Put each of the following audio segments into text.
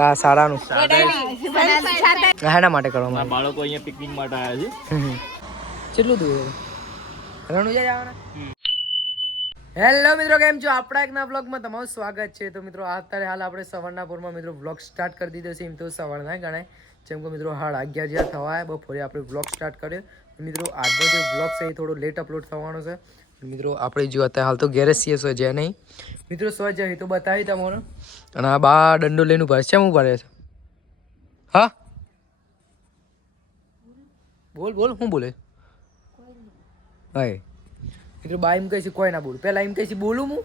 આ શાળાનું એના માટે કરવામાં બાળકો અહીંયા પિકનિક માટે આવ્યા છે. કેટલું દૂર રણુજા જવાના? હેલો મિત્રો, કેમ છો? આપણા એકના વ્લોગમાં તમારું સ્વાગત છે. તો મિત્રો અત્યારે હાલ આપણે સવારના પોરમાં મિત્રો વ્લોગ સ્ટાર્ટ કરી દીધો છે. એમ તો સવાર ના ગણાય, જેમ કે મિત્રો 11:30 જેવા થવા આવ્યા. બપોરે આપણે વ્લોગ સ્ટાર્ટ કર્યો. મિત્રો આજનો જે વ્લોગ છે એ થોડો લેટ અપલોડ થવાનો છે. મિત્રો આપણે જો અત્યારે હાલ તો ઘેરે છીએ, સો જે નહીં મિત્રો સો જાય તો બતાવી તમારો. અને આ બા દંડો લઈને ઉભા છે. હું ભરે છે? હા બોલ બોલ, શું બોલે? હા મિત્રો બા એમ કહે છે કોઈ ના બોલું. પહેલાં એમ કહે છે બોલું હું,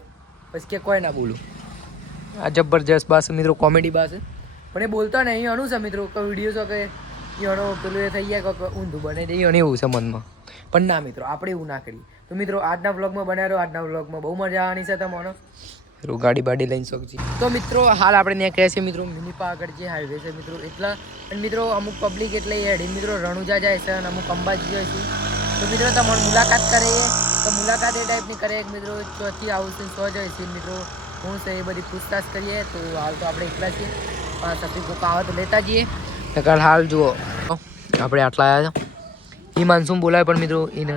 પછી કે કોઈ ના બોલું. આ જબરજસ્ત બા છે મિત્રો, કોમેડી બા છે. પણ એ બોલતા ને અહીં અણું છે મિત્રો, કે વિડીયો છો કે એનો પેલું એ થઈ જાય કે ઊંધું બને દે એને એવું છે મનમાં. પણ ના મિત્રો, આપણે એવું ના કરીએ. તો મિત્રો આજના વ્લોગમાં બન્યા રહો. આજના વ્લોગમાં બહુ મજા આવવાની છે તમને. ગાડી બાડી લઈને શકજી. તો મિત્રો હાલ આપણે ત્યાં કહે છે મિત્રો મિનિપા આગળ જે હાઈવે છે મિત્રો, એટલા અને મિત્રો અમુક પબ્લિક એટલે હેડી મિત્રો રણુજા જાય છે અને અમુક અંબાજી જાય છે. તો મિત્રો તમારી મુલાકાત કરીએ તો મુલાકાત એ ટાઈપની કરીએ કે મિત્રો ચોથી આવશે સો જાય છે મિત્રો, હું છે એ બધી પૂછતાછ કરીએ. તો હાલ તો આપણે એકલા છીએ, સતી કોક આવે તો લેતા જઈએ. નકર હાલ જુઓ આપણે આટલા આવ્યા છો. એ માનસુમ બોલાવે પણ મિત્રો એને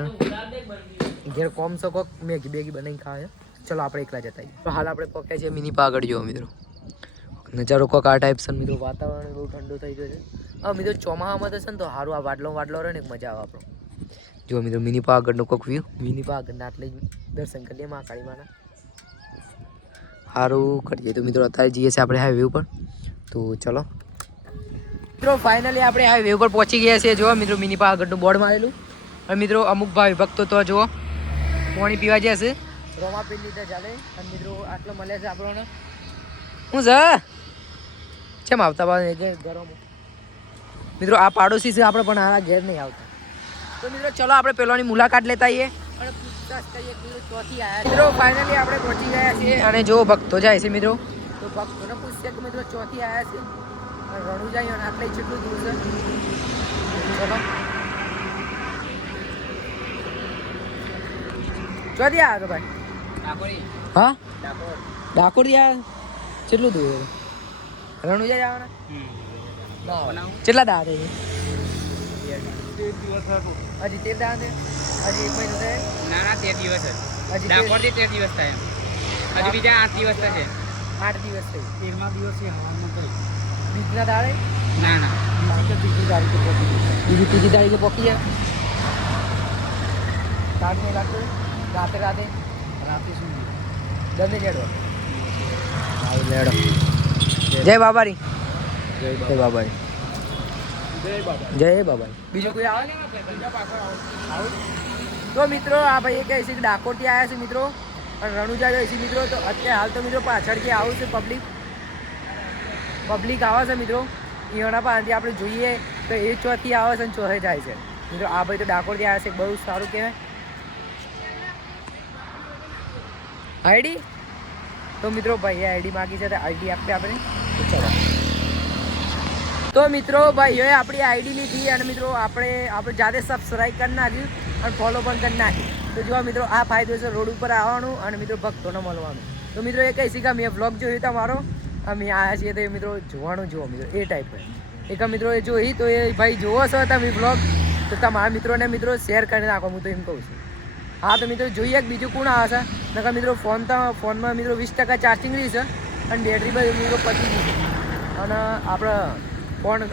ઘેર કોમ છો કોક મેગી બેગી બનાવીને ખાવે. ચલો આપણે એકલા જતા તો હાલ આપણે પહોંચ્યા છીએ મિનિપા આગળ. જુઓ મિત્રો નજારો કોક આ ટાઈપ છે મિત્રો, વાતાવરણ બહુ ઠંડુ થઈ ગયું છે. હા મિત્રો ચોમાસામાં તો છે ને તો સારું આ વાડલો રહે ને મજા આવે આપણો. જો મિત્રો મિનિપા આગળનો કોક વ્યૂ, મિનિપા આગળના આટલે દર્શન કરીએ મહાકાળી માના સારું કરીએ. તો મિત્રો અત્યારે જઈએ છીએ આપણે હાઈવે ઉપર. તો ચલો મિત્રો ફાઇનલી આપણે હાઈવે ઉપર પહોંચી ગયા છીએ. જુઓ મિત્રો મિનિપા આગળનું બોર્ડ મારેલું. અને મિત્રો અમુક ભાઈ ભક્તો તો જુઓ પાણી પીવા જશે, રોમા પી લીધા ચાલે. અને મિત્રો આટલો મળે છે આપણને. હું છે કેમ આવતા બાદ ગરમ મિત્રો આ પાડોશી છે આપણે, પણ આ ઘેર નહીં આવતા. તો મિત્રો ચલો આપણે પેલોની મુલાકાત લેતા આવીએ અને પૂછતાછ કરીએ કે ચોથી આવ્યા. મિત્રો ફાઇનલી આપણે પહોંચી ગયા છીએ અને જો ભક્તો જાય છે મિત્રો, તો ભક્તોને પૂછશે કે મિત્રો ચોથી આવ્યા છે અને રણું જાય અને આટલે કેટલું દૂર છે. ચલો ચોથી આવ્યા તો ભાઈ? હા ડાકોરથી આવ્યા. કેટલું દૂર રણુજા જવાના? કેટલા દા થઈ હજી 13 દા હજી 1 મહિનો થાય? ના 13 દિવસ જ. હજી ડાકોરથી 13 દિવસ થાય. હજી બીજા 8 દિવસ થશે. 8 દિવસ થઈ. 13મા દિવસે હવામાન કરી બીજના દાડે? ના ત્રીજી તારીખે પહોંચી જાય. તાર નહીં લાગતું રાતે શું દંડે ચડવા. મેડમ જય બાબારી. જય બાબારી. જય બાબારી. બીજું કોઈ આવે નહીં? તો મિત્રો આ ભાઈ એ કહે છે કે ડાકોરથી આવ્યા છે મિત્રો અને રણુજા જાય છે મિત્રો. તો અત્યારે હાલ તો મિત્રો પાછળથી આવું છે પબ્લિક આવે છે મિત્રો. એના પાસેથી આપણે જોઈએ તો એ ચોથી આવે છે અને ચોથે જાય છે મિત્રો. આ ભાઈ તો ડાકોરથી આવ્યા છે, બહુ સારું કહેવાય. આઈડી તો મિત્રો ભાઈ આઈડી માગી છે તો આઈડી આપીએ આપણે. ચલો તો મિત્રો ભાઈઓએ આપણી આઈડી લીધી અને મિત્રો આપણે જાતે સબસ્ક્રાઈબ કરી નાખ્યું અને ફોલો પણ કરી નાખ્યું. તો જો મિત્રો આ ફાયદો છે રોડ ઉપર આવવાનું અને મિત્રો ભક્તોને મળવાનું. તો મિત્રો એ કહી છે કે મેં વ્લોગ જોયું તમારો, અમે આવ્યા છીએ તો એ મિત્રો જોવાનું જુઓ મિત્રો એ ટાઈપ એક મિત્રો એ જોઈ તો એ ભાઈ જોવો છો તમે વ્લોગ તો તમારા મિત્રોને મિત્રો શેર કરી નાખો. હું તો એમ કહું છું. હા તો મિત્રો જોઈએ કે બીજું કોણ આવે છે. નકર મિત્રો ફોનમાં મિત્રો 20% ચાર્જિંગ રહી છે અને બેટરી બધી મિત્રો પતી ગઈ છે અને આપણે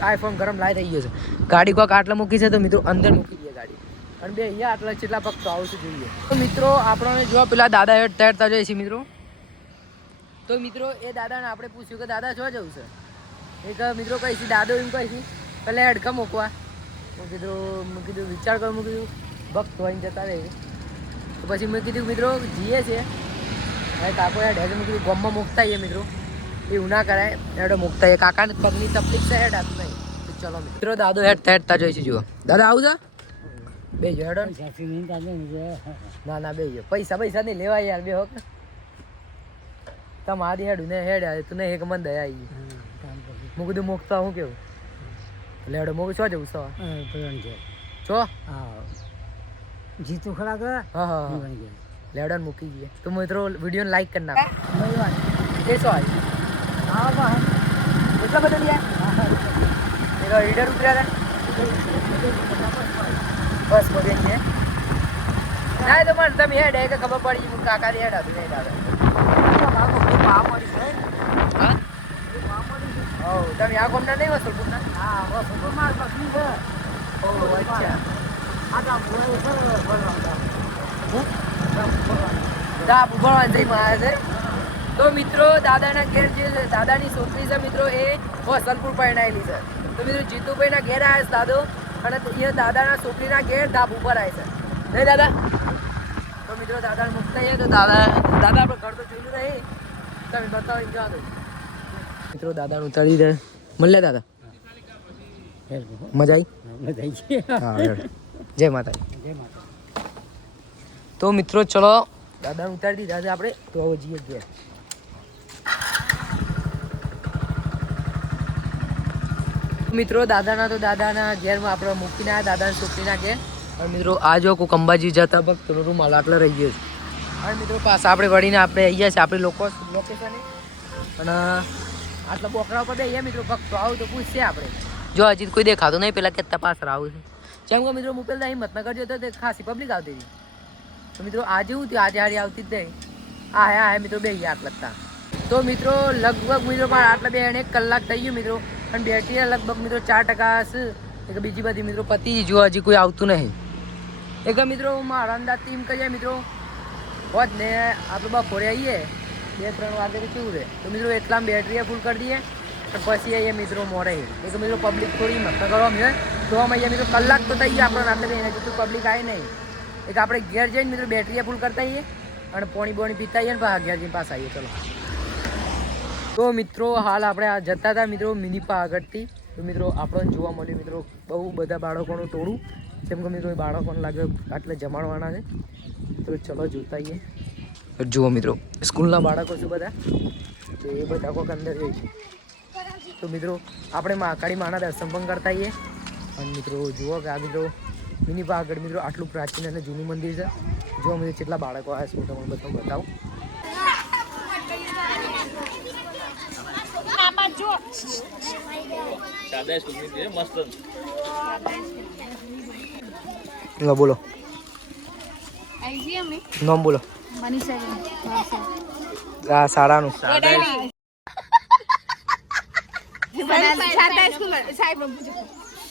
આઈફોન ગરમ લાઈ થઈ ગયો છે. ગાડી કોઈક આટલા મૂકી છે તો મિત્રો અંદર મૂકી દઈએ ગાડી અને બે અહીંયા આટલા જેટલા ભક્તો આવશે જોઈએ. તો મિત્રો આપણને જો પેલા દાદા હેડતા જાય છે મિત્રો. તો મિત્રો એ દાદાને આપણે પૂછ્યું કે દાદા શું જવું છે? એક મિત્રો કહી છે દાદો એમ કહી છે પહેલાં હેડકા મૂકવા. હું કીધું વિચાર કરું. હું કીધું ભક્ત હોઈને જતા રહે. તો પછી મેં કીધું મિત્રો જઈએ છીએ હવે કાકો હેડ હેડ. મેં કીધું ગમમાં મૂકતા આવીએ મિત્રો, એવું ના કરાય. હેડો મૂકતા આવીએ, કાકાને પગની તકલીફ છે હેડ આપતું નહીં. તો ચલો મિત્રો દાદો હેડતા જોઈશું. જુઓ દાદા આવું છે બે જો હેડો. ના બે જો પૈસા નહીં લેવાય યાર. બે હોક તમારી હેડું ને હેડ તું એક મન દયા આવી. હું કીધું મૂકતા હું કેવું લેડો મૂક છો જવું સવા છો જીતું ખરા કે? હા લેડન મૂકી ગયે. તો મિત્રો વિડીયોને લાઈક કરી નાખો. એ સો આવી તો એટલા બધા ગયા રીડર ઉતર્યા હતા બસ બધે છે ના તો મને તમે હેડ કે ખબર પડી હું કાકા હેડ હતું હેડ આવે તમે આ કોમના નહીં વસુલપુરના તો મિત્રો દાદાના ઘેર જે દાદાની છોકરી છે મિત્રો એ વસલપુર પરણાયેલી છે તો મિત્રો જીતુભાઈના ઘેર આવ્યા છે દાદો અને એ દાદાના છોકરીના ઘેર ધાબ ઉપર આવે છે નહીં દાદા તો મિત્રો દાદાને મુક્ત થઈએ તો દાદા આપણે ઘર તો જોયું નહીં તમે બતાવીને જા દો મિત્રો દાદાનું ઉતારી દે મળ્યા દાદા મજા આવી જય માતાજી તો મિત્રો ચલો દાદાને ઉતારી દીધા છે આપણે તો હવે જઈએ ઘેર મિત્રો દાદાના ઘેરમાં આપણે મૂકીને આવ્યા દાદાના છોકરીના ઘેર અને મિત્રો આ જો કોઈક અંબાજી જતા ભક્તનો રૂમાલ આટલા રહી ગયો છે અને મિત્રો પાછા આપણે વળીને આપણે અહીંયા છે આપણે લોકેશન અને આટલા બોકડા ઉપર અહીંયા મિત્રો ભક્તો આવું તો પૂછશે આપણે જો હજી કોઈ દેખાતું નહીં પેલા કેટલા પાછળ આવું છે જેમ કે મિત્રો મુકેલ હિંમતનગર જતો તો ખાસી પબ્લિક આવતી હતી તો મિત્રો આજે હું થયું આજે હારી આવતી જ નહીં આ મિત્રો બે ગયા આટલા તો મિત્રો લગભગ મિત્રો પણ આટલા બે 1 કલાક થઈ ગયું મિત્રો અને બેટરી લગભગ મિત્રો 4% હશે એક બીજી બધી મિત્રો પતી જો હજી કોઈ આવતું નહીં એક મિત્રો મારા અંદાજથી એમ કહીએ મિત્રો હોત ને આપણે બપોરે આવીએ 2-3 વાગે તો કેવું રહે તો મિત્રો એટલામાં બેટરી ફૂલ કરી દઈએ અને પછી આવીએ મિત્રો મોડે એક મિત્રો પબ્લિક થોડી મત કરવા મળે તો અમે અહીંયા મિત્રો કલાક તો થઈ ગયા આપણે આટલે એને જેટલું પબ્લિક આવી નહીં એક આપણે ઘેર જઈને મિત્રો બેટરી ફૂલ કરતા આવીએ અને પોણી પીતા આવીએ ને પાછા ઘેર જઈને પાછા આવીએ ચલો તો મિત્રો હાલ આપણે આ જતા હતા મિત્રો મિની પાવાગઢથી તો મિત્રો આપણને જોવા મળ્યું મિત્રો બહુ બધા બાળકોનું ટોળું જેમ કે મિત્રો બાળકોને લાગે આટલે જમાડવાના છે તો ચલો જોતા આવીએ જુઓ મિત્રો સ્કૂલના બાળકો છે બધા તો એ બધા કોઈક અંદર રહે છે તો મિત્રો આપણે મહાકાળી માના દર્શન પણ કરતા આવીએ અને મિત્રો જુઓ કે આ મિત્રો મિની પાવાગઢ મિત્રો આટલું પ્રાચીન અને જૂનું મંદિર છે જો મિત્રો કેટલા બાળકો આવ્યા છે હું તમને બતાવું બોલો નામ બોલો આ શાળાનું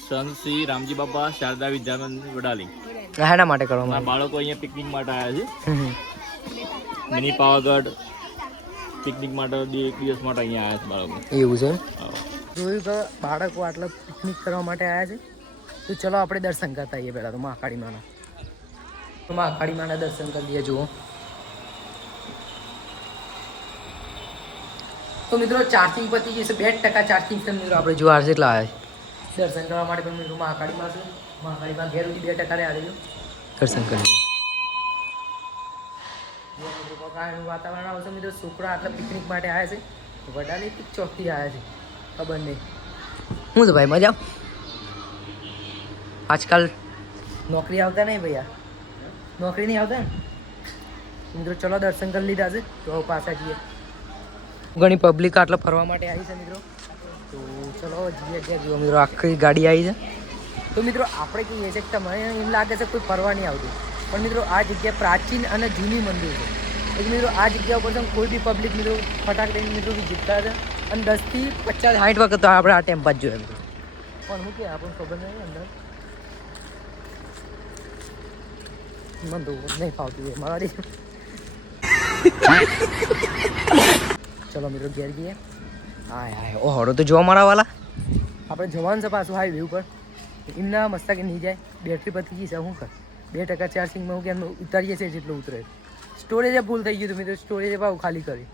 સંત શ્રી રામજી બાપા શારદા વિદ્યામંદિર વડાલી એના માટે કરવામાં બાળકો અહીંયા પિકનિક માટે આવ્યા છે મિની પાવાગઢ પિકનિક માટે એક દિવસ માટે અહીંયા આવ્યા છે બાળકો એવું છે જોયું કે બાળકો આટલા પિકનિક કરવા માટે આવ્યા છે તો ચલો આપણે દર્શન કરતા આવીએ પહેલાં તો મહાકાળી માના દર્શન કરી દઈએ જુઓ તો મિત્રો ચાર્જિંગ પતી જશે 2% ચાર્જિંગ છે મિત્રો આપણે જોવા છે એટલા આવ્યા છે દર્શન કરવા માટે પણ મિત્રો મહાકાળીમાં છે મહાકાળીમાં ઘેર સુધી 2% રહે આવી દર્શન કરી વાતાવરણ આવશે મિત્રો છોકરા આટલા પિકનિક માટે આવ્યા છે વડાલી પિક ચોકથી આવ્યા છે ખબર નહીં હું તો ભાઈ મજા આજકાલ નોકરી આવતા નહીં ભૈયા નોકરી નહીં આવતા ને મિત્રો ચલો દર્શન કરી લીધા છે તો પાછા જઈએ ઘણી પબ્લિક આટલા ફરવા માટે આવી છે મિત્રો તો ચલો જઈએ ત્યાં જુઓ મિત્રો આખી ગાડી આવી છે તો મિત્રો આપણે કહીએ છીએ કે તમને એમ લાગે છે કોઈ ફરવા નહીં આવતું પણ મિત્રો આ જગ્યા પ્રાચીન અને જૂની મંદિર છે એટલે મિત્રો આ જગ્યા ઉપર કોઈ બી પબ્લિક મિત્રો ફટાક લઈને મિત્રો જીતતા છે અને 10 થી 50 60 વખત તો આપણે આ ટેમ્પા જ જોયા મિત્રો પણ હું કે આપણને ખબર નહીં અંદર મને તો નહીં ફાવતું હોય મારા ચલો મિત્રો ઘેર ગઈએ હાય ઓહો તો જોવા મારા વાલા આપણે જવાનું છે પાછું હાઈવે ઉપર એમના મસ્તકે નહીં જાય બેટરી પતી ગઈ છે શું કર 2% ચાર્જિંગમાં હું કેમ ઉતારીએ છીએ જેટલું ઉતરે સ્ટોરેજ ફૂલ થઈ ગયું હતું મિત્રો સ્ટોરેજ ભાવ ખાલી કરી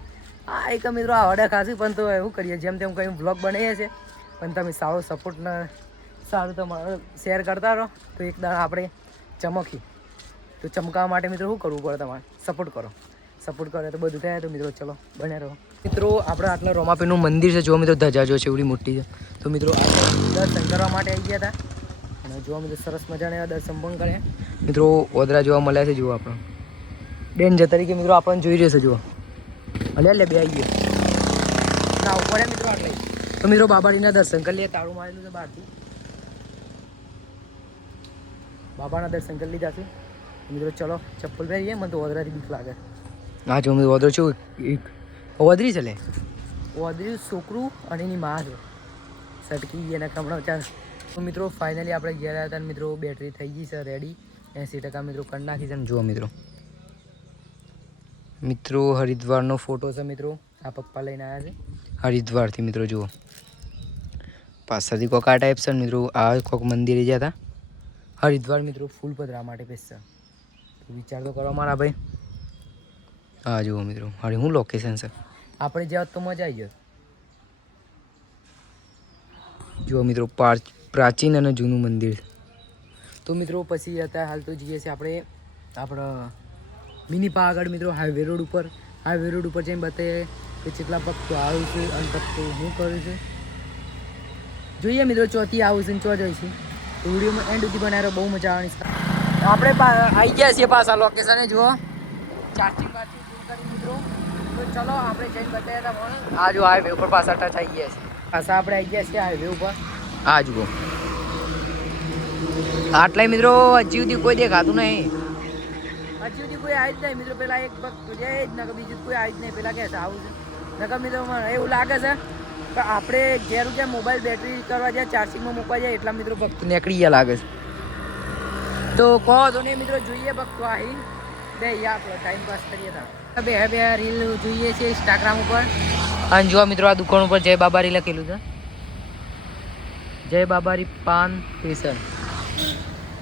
હા એક મિત્રો આ ઓર્ડર ખાસી પણ તો એવું કરીએ જેમ તેમ કંઈ વ્લોગ બનાવીએ છીએ પણ તમે સારો સપોર્ટના સારું તમારો શેર કરતા રહો તો એક દાડા આપણે ચમકી તો ચમકાવવા માટે મિત્રો શું કરવું પડે તમારે સપોર્ટ કરો તો બધું થાય તો મિત્રો ચલો બને રહો મિત્રો આપણે આટલા રોમાપીરનું મંદિર છે જો મિત્રો ધજા જો છે એવડી મોટી છે તો મિત્રો દર્શન કરવા માટે આવી ગયા હતા અને જોવા મિત્રો સરસ મજાના દર્શન પણ કર્યા મિત્રો ઓદરા જોવા મળ્યા છે જુઓ આપણે ડેન્જર તરીકે મિત્રો આપણને જોઈ રહ્યો છે જુઓ અલે બે આવી ગયા ના ઉપર મિત્રો આટલે તો મિત્રો બાબાજીના દર્શન કરી લઈએ. તાળું મારેલું છે બહારથી. બાબાના દર્શન કરી લીધા છે મિત્રો. ચલો ચપ્પલ પહેરીએ. મને તો ઓદરાથી બીક લાગે. હા જો મિત્રો ઓદરો છું. એક ઓદરી છે લે. ઓદરી છોકરું અને એની માં છે. સટકી એના કમળો ચાલ. તો મિત્રો ફાઇનલી આપણે ગયા હતા મિત્રો. બેટરી થઈ ગઈ છે રેડી 80% મિત્રો કરી નાખી છે. જુઓ મિત્રો મિત્રો હરિદ્વારનો ફોટો છે મિત્રો. આ પપ્પા લઈને આવ્યા છે હરિદ્વારથી મિત્રો. જુઓ પાછળથી કોક આ ટાઈપ છે મિત્રો. આ કોક મંદિરે ગયા હતા હરિદ્વાર મિત્રો. ફૂલ પધરા માટે પેસા વિચાર તો કરો મારા ભાઈ. હા જુઓ મિત્રો હવે હું લોકેશન છે. આપણે જ્યાં તો મજા આવી ગયો. જુઓ મિત્રો પ્રાચીન અને જૂનું મંદિર. તો મિત્રો પછી અત્યારે હાલ તો જઈએ છીએ આપણે આપણા મિની પાવાગઢ મિત્રો. હાઈવે રોડ ઉપર જઈને બતાવીએ કે કેટલા ભક્તો આવ્યું છે અને ભક્તો શું કર્યું છે. જોઈએ મિત્રો ચોથી આવું છે ને ચો જઈશું. તો વિડીયોમાં એન્ડ સુધી બનાવ્યો. બહુ મજા આવવાની છે. આપણે આવી ગયા છીએ પાછા લોકેશને. જુઓ ચાર્જિંગ કરી મિત્રો. તો ચલો આપણે જઈને બતાવ્યા હતા પણ આ જો હાઈવે ઉપર પાછા ટચ આવી ગયા છે. પાછા આપણે આવી ગયા છીએ હાઈવે ઉપર. આ જુઓ આટલા મિત્રો હજી સુધી કોઈ દેખાતું નહીં. હજી સુધી કોઈ આવી જ નહીં મિત્રો. પેલા એક ભક્ત છે જ નકર બીજું કોઈ આવી જ નહીં. પેલા કે છે આવું છે નકર મિત્રો મને એવું લાગે છે કે આપણે ઘેર જ્યાં મોબાઈલ બેટરી કરવા જાય ચાર્જિંગમાં મૂકવા જાય એટલા મિત્રો ભક્ત નીકળી ગયા લાગે છે. તો કહો તો નહીં મિત્રો. જોઈએ ભક્તો આવી બે આપણે ટાઈમ પાસ કરીએ હતા. બે રીલ જોઈએ છે ઇન્સ્ટાગ્રામ ઉપર. અને જોવા મિત્રો આ દુકાન ઉપર જય બાબારી લખેલું છે. જય બાબારી પાન સ્પેશિયલ.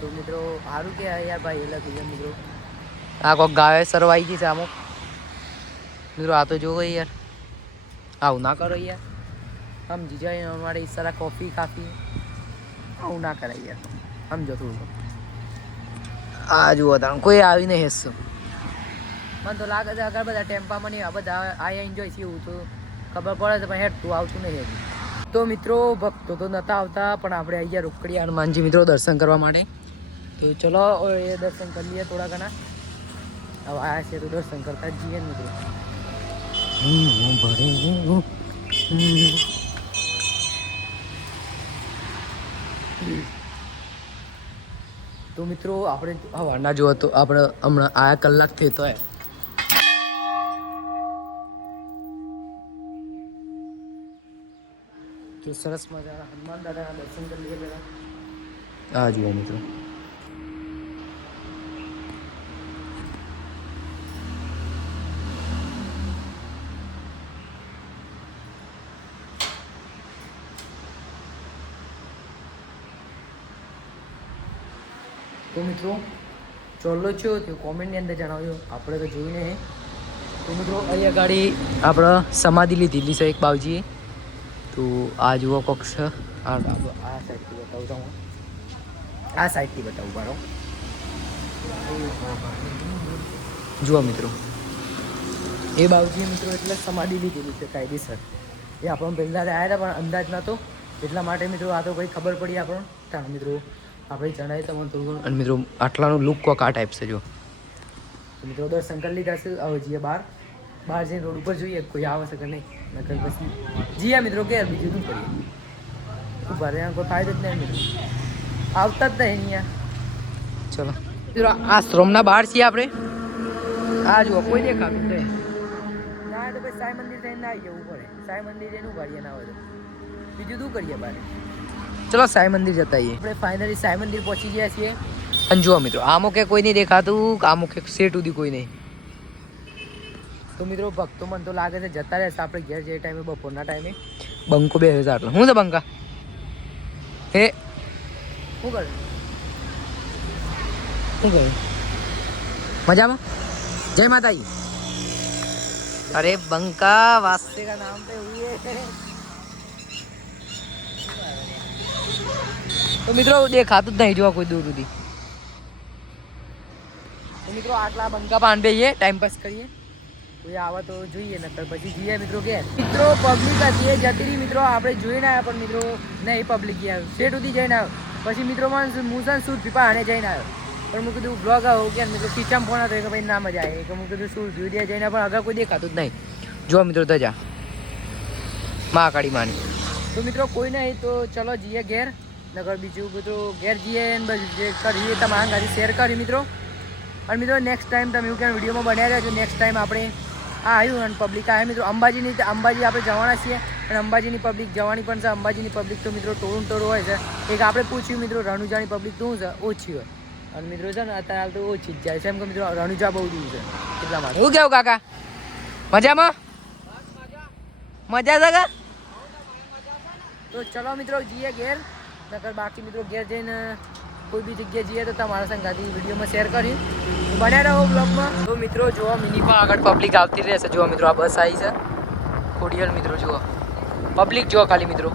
તો મિત્રો સારું કે યાર ભાઈ એ લખી મિત્રો. આ કોઈક ગાય સરવાઈ ગઈ છે અમુક મિત્રો. આ તો જોવો યાર આવું ના કરો યાર. સમજી જાય અમારે ઈશારા કોફી કાફી આવું ના કરાય યાર. સમજો થોડું. આ જુઓ તમે કોઈ આવી નહીં હેસશું. મને તો લાગે છે આગળ બધા ટેમ્પામાં નહીં બધા આ એન્જોય છે એવું તો ખબર પડે છે પણ હેડ તું આવતું નહીં હજી. તો મિત્રો ભક્તો તો નહોતા આવતા પણ આપણે આવી ગયા રોકડી હનુમાનજી મિત્રો દર્શન કરવા માટે. તો ચલો એ દર્શન કરી લઈએ થોડા ઘણા. હવે આવ્યા છે તો દર્શન કરતા જ જઈએ મિત્રો. તો મિત્રો આપણે હવાના જોવા તો આપણે હમણાં આયા કલાક થયો તો સરસ મજાના હનુમાન દાદાના દર્શન કરી લઈએ પહેલાં. આ જુઓ મિત્રો તો મિત્રો ચોલ્લો છો તો કોમેન્ટની અંદર જણાવજો. આપણે તો જોયું નહીં. તો મિત્રો અહીંયા ગાડી આપણે સમાધિ લીધેલી છે એક બાવજીએ. તો આ જુઓ કોક્ષ આ સાઈડથી બતાવું છું. આ સાઈડથી બતાવું પાડો. જુઓ મિત્રો એ બાવજીએ મિત્રો એટલે સમાધિ લીધેલી છે કાયદેસર. એ આપણને પહેલાં આવ્યા હતા પણ અંદાજ નહોતો એટલા માટે મિત્રો આ તો કંઈ ખબર પડી આપણને. ત્યાં મિત્રો આપણે જણાવીએ તમને થોડું. અને મિત્રો આટલાનું લુક કોક આ ટાઈપ છે. જો મિત્રો દર્શન કરી લીધા છે. હવે જઈએ બહાર જઈને રોડ ઉપર જોઈએ કોઈ આવે છે કે નહીં. નકર પછી જીયા મિત્રો કે બીજું શું કરીએ. શું ભરે કોઈ ફાયદો જ નહીં મિત્રો. આવતા જ નહીં અહીંયા. ચલો મિત્રો આશ્રમના બહાર છીએ આપણે. આ જુઓ કોઈ દેખાતું નહીં. ના તો ભાઈ સાંઈ મંદિર થઈને ના જવું પડે. સાંઈ મંદિર એનું ગાડીએ ના હોય બીજું શું કરીએ બહાર. ચલો સાંઈ મંદિર જતા આવીએ. આપણે ફાઇનલી સાંઈ મંદિર પહોંચી ગયા છીએ. અને જુઓ મિત્રો આમો કે કોઈ નહીં દેખાતું. આમો કે સેટ સુધી કોઈ નહીં. તો મિત્રો ભક્તો મને તો લાગે છે જતા રહેશે. આપણે ઘેર જે ટાઈમે બપોરના ટાઈમે બંકો 2000 આટલો શું છે બંકા હે શું કરે મજામાં. જય માતાજી. અરે બંકા વાસ્તે કા નામ पे हुई है. તો મિત્રો દેખાતું જ નહીં જોવા કોઈ દૂર સુધી. તો મિત્રો આટલા બંકા પાન બેહીએ ટાઈમ પાસ કરીએ. કોઈ આવે તો જોઈએ નકર પછી જઈએ મિત્રો કે મિત્રો પબ્લિક હતી જતી રહી મિત્રો. આપણે જોઈને આવ્યા પણ મિત્રો નહીં પબ્લિક આવ્યો. સેટ સુધી જઈને આવ્યો પછી મિત્રો મુસાન સૂટ પીપા આને જઈને આવ્યો. પણ મેં કીધું બ્લોગ આવો કે મિત્રો ખીચામાં ફોન હતો કે ભાઈ ના મજા આવે કે હું કીધું શું વિડીયો જઈને પણ આગળ કોઈ દેખાતું જ નહીં. જો મિત્રો ધજા મહાકાળી માની તો મિત્રો કોઈ નહીં તો ચલો જઈએ ઘેર નગર બીજું બધું ઘેર જઈએ ને બધું જે કરીએ તમારા ગાડી શેર કરી મિત્રો. અને મિત્રો નેક્સ્ટ ટાઈમ તમે એવું ક્યાં વિડીયોમાં બન્યા રહ્યો છો. નેક્સ્ટ ટાઈમ આપણે આ આવ્યું અને પબ્લિક આવે મિત્રો અંબાજી આપણે જવાના છીએ અને અંબાજીની પબ્લિક જવાની પણ છે. અંબાજીની પબ્લિક તો મિત્રો ટોળું હોય છે. એક આપણે પૂછ્યું મિત્રો રણુજાની પબ્લિક શું છે ઓછી હોય અને મિત્રો છે ને અત્યારે હાલ તો ઓછી જ જાય છે એમ કે મિત્રો રણુજા બહુ દૂર છે એટલા માટે. શું કેવું કાકા મજામાં મજા છે કા? તો ચલો મિત્રો જઈએ ઘેર નકર બાકી મિત્રો ઘેર જઈને કોઈ બી જગ્યાએ જઈએ તો તમારા સંગાથી વિડીયોમાં શેર કરી બન્યા રહો બ્લોગમાં. તો મિત્રો જુઓ મિની આગળ પબ્લિક આવતી રહેશે. જુઓ મિત્રો આ બસ આવી છે ખોડિયાર મિત્રો જુઓ પબ્લિક જુઓ ખાલી મિત્રો.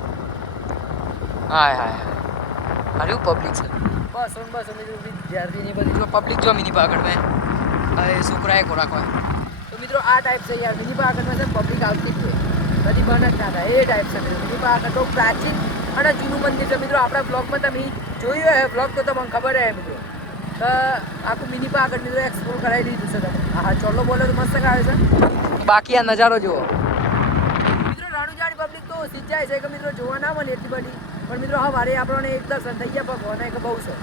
હાય હાર્યું પબ્લિક છે બસો મિત્રો વિદ્યાર્થીની બધી જો પબ્લિક જો મિની આગળમાં હવે છોકરાએ ખોરાક હોય તો મિત્રો આ ટાઈપ છે યાર. મિની આગળમાં છે પબ્લિક આવતી જ હોય બધી બંધ જ ના થાય એ ટાઈપ છે મિત્રો. મિની આગળ તો પ્રાચીન અને જૂનું મંદિર છે મિત્રો. આપણા બ્લોગમાં તમે જોયું હોય બ્લોગ તો તમને ખબર હે મિત્રો. તો આખું મિની આગળ મિત્રો એક્સપ્લોર કરાવી લીધું છે તમે. હા ચોલો બોલો તો મસ્ત આવે છે. બાકી આ નજારો જુઓ મિત્રો. રણુજાની પબ્લિક તો સિંચાય છે કે મિત્રો જોવા ના મળે એટલી બધી પણ મિત્રો હા મારે આપણને એક દર્શન થઈ ગયા ભગવાન કે બહુ છે.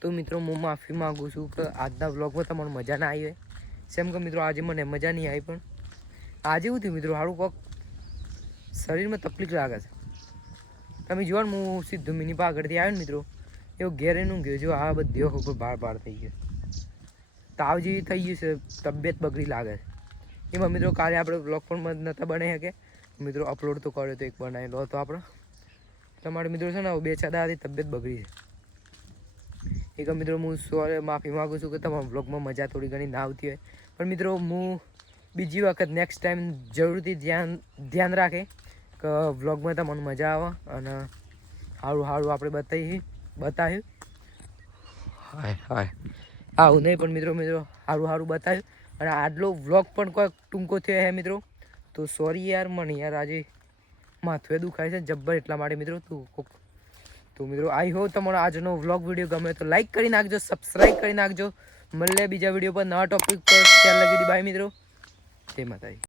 તો મિત્રો હું માફી માગું છું કે આજના બ્લોગમાં તમને મજા ના આવી હોય સેમ કે મિત્રો આજે મને મજા નહીં આવી પણ આજે એવું થયું મિત્રો સારું કોક શરીરમાં તકલીફ લાગે છે. તમે જુઓ ને હું સીધું મિની આગળથી આવ્યો ને મિત્રો એવું ઘેરે નું ગયો જો આ બધી ઉપર બાર થઈ ગયો તાવ જેવી થઈ ગયું છે તબિયત બગડી લાગે છે. એમાં મિત્રો કાલે આપણે બ્લોગ પણ નહોતા બનાવી શકે મિત્રો અપલોડ તો કર્યો તો એક બનાવેલો હતો આપણે તમારે મિત્રો છે ને 2-4 દાડાથી તબિયત બગડી છે. એક મિત્રો હું સોરી માફી માગું છું કે તમારા બ્લોગમાં મજા થોડી ઘણી ના આવતી હોય પણ મિત્રો હું બીજી વખત નેક્સ્ટ ટાઈમ જરૂરથી ધ્યાન રાખે કે વ્લોગમાં તમને મજા આવે અને સારું આપણે બતાવ્યું હાય આવું નહીં પણ મિત્રો સારું બતાવ્યું અને આટલો વ્લોગ પણ કોઈ ટૂંકો થયો હે મિત્રો તો સોરી યાર મને યાર આજે માથું દુખાય છે જબ્બર એટલા માટે મિત્રો તો મિત્રો આઈ હોપ તમારો આજનો વ્લોગ વિડીયો ગમે તો લાઈક કરી નાખજો સબસ્ક્રાઈબ કરી નાખજો. મળે બીજા વિડીયો પર નવા ટોપિક પર ત્યાર લગી બાય મિત્રો. જય માતાજી.